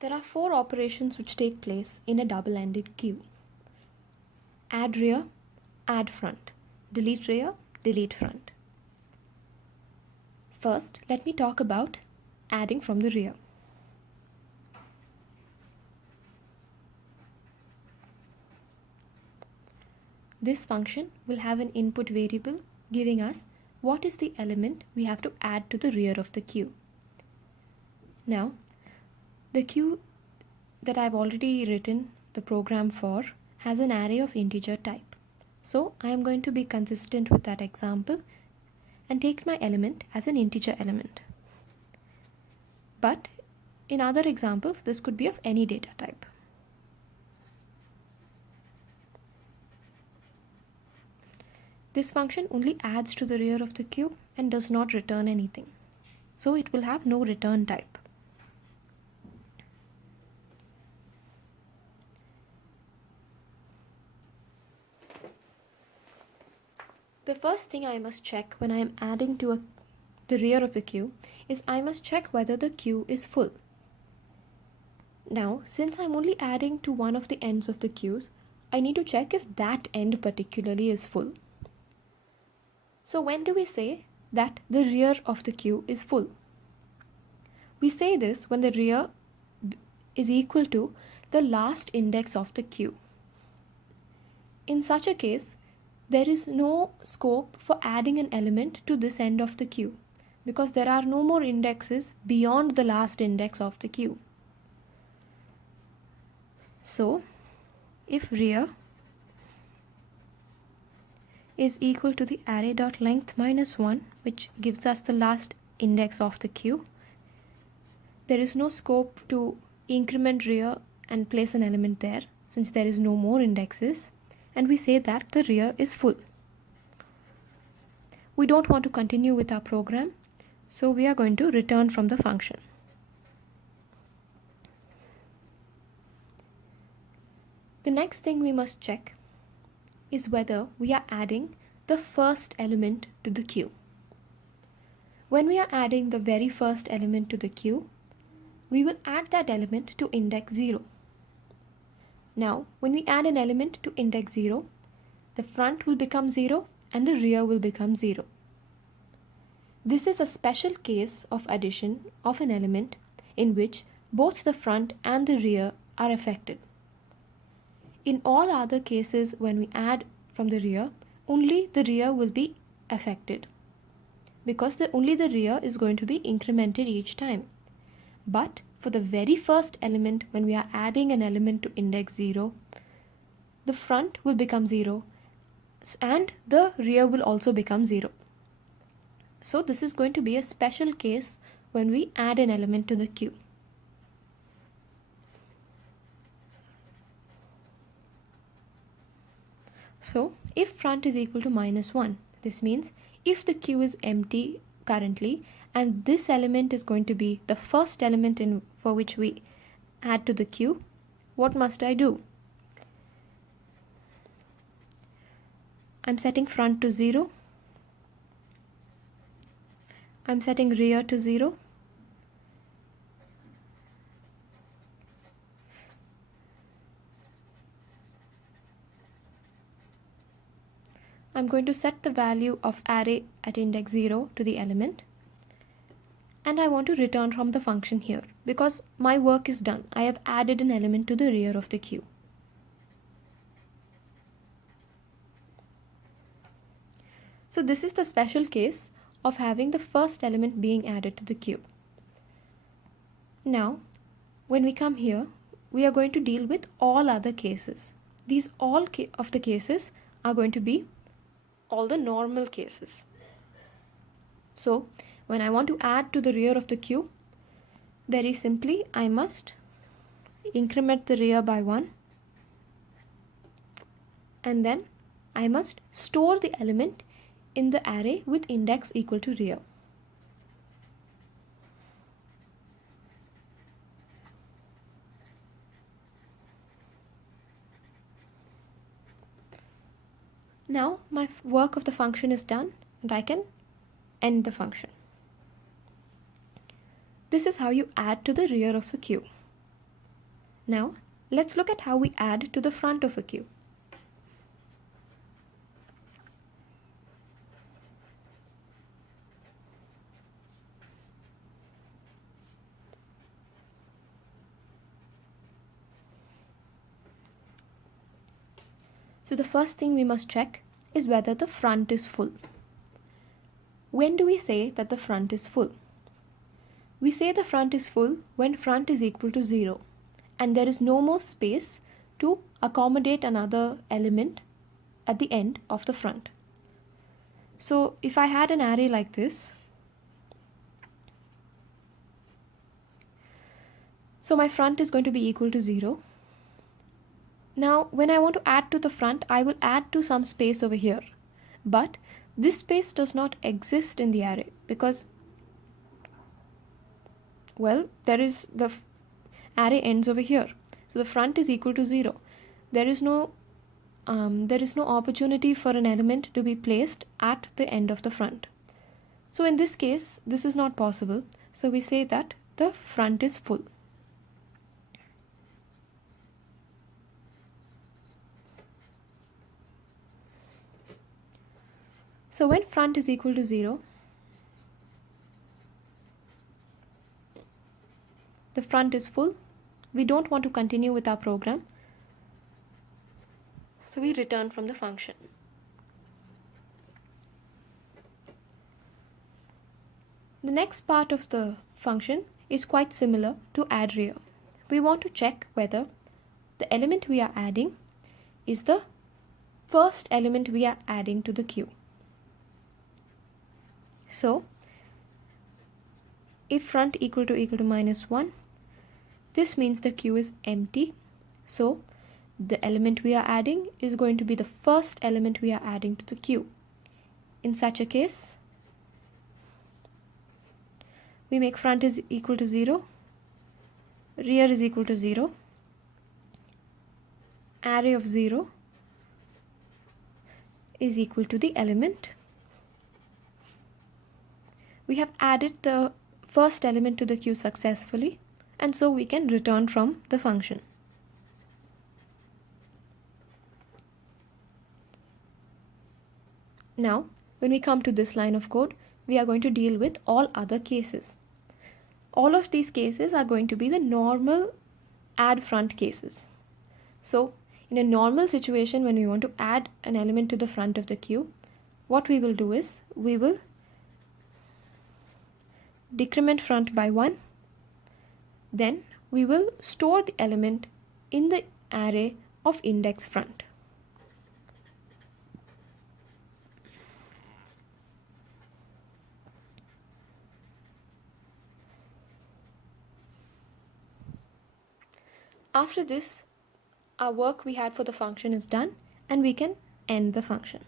There are 4 operations which take place in a double-ended queue. Add rear, add front. Delete rear, delete front. First, let me talk about adding from the rear. This function will have an input variable giving us what is the element we have to add to the rear of the queue. Now, the queue that I've already written the program for has an array of integer type. So I am going to be consistent with that example and take my element as an integer element. But in other examples, this could be of any data type. This function only adds to the rear of the queue and does not return anything. So it will have no return type. The first thing I must check when I am adding to the rear of the queue is I must check whether the queue is full. Now, since I'm only adding to one of the ends of the queues, I need to check if that end particularly is full. So when do we say that the rear of the queue is full? We say this when the rear is equal to the last index of the queue. In such a case, there is no scope for adding an element to this end of the queue because there are no more indexes beyond the last index of the queue. So, if rear is equal to the array.length minus 1, which gives us the last index of the queue, there is no scope to increment rear and place an element there since there is no more indexes, and we say that the rear is full. We don't want to continue with our program, so we are going to return from the function. The next thing we must check is whether we are adding the first element to the queue. When we are adding the very first element to the queue, we will add that element to index 0. Now, when we add an element to index 0, the front will become 0 and the rear will become 0. This is a special case of addition of an element in which both the front and the rear are affected. In all other cases, when we add from the rear, only the rear will be affected because only the rear is going to be incremented each time. But for the very first element, when we are adding an element to index 0, the front will become 0 and the rear will also become 0. So this is going to be a special case when we add an element to the queue. So if front is equal to minus 1, this means if the queue is empty currently and this element is going to be the first element for which we add to the queue, what must I do? I'm setting front to 0. I'm setting rear to 0. I'm going to set the value of array at index 0 to the element. And I want to return from the function here because my work is done. I have added an element to the rear of the queue. So this is the special case of having the first element being added to the queue. Now, when we come here, we are going to deal with all other cases. These all of the cases are going to be all the normal cases. So when I want to add to the rear of the queue, very simply I must increment the rear by 1 and then I must store the element in the array with index equal to rear. Now my work of the function is done and I can end the function. This is how you add to the rear of the queue. Now, let's look at how we add to the front of a queue. So the first thing we must check is whether the front is full. When do we say that the front is full? We say the front is full when front is equal to 0 and there is no more space to accommodate another element at the end of the front. So if I had an array like this, so my front is going to be equal to 0. Now, when I want to add to the front, I will add to some space over here. But this space does not exist in the array because, well, there is the array ends over here. So the front is equal to 0. There is no opportunity for an element to be placed at the end of the front. So in this case, this is not possible. So we say that the front is full. So when front is equal to 0, the front is full. We don't want to continue with our program. So we return from the function. The next part of the function is quite similar to add rear. We want to check whether the element we are adding is the first element we are adding to the queue. So if front equal to -1, this means the queue is empty. So the element we are adding is going to be the first element we are adding to the queue. In such a case, we make front is equal to 0, rear is equal to 0, array of 0 is equal to the element. We have added the first element to the queue successfully, and so we can return from the function. Now, when we come to this line of code, we are going to deal with all other cases. All of these cases are going to be the normal add front cases. So, in a normal situation, when we want to add an element to the front of the queue, what we will do is we will decrement front by 1, then we will store the element in the array of index front. After this, our work we had for the function is done and we can end the function.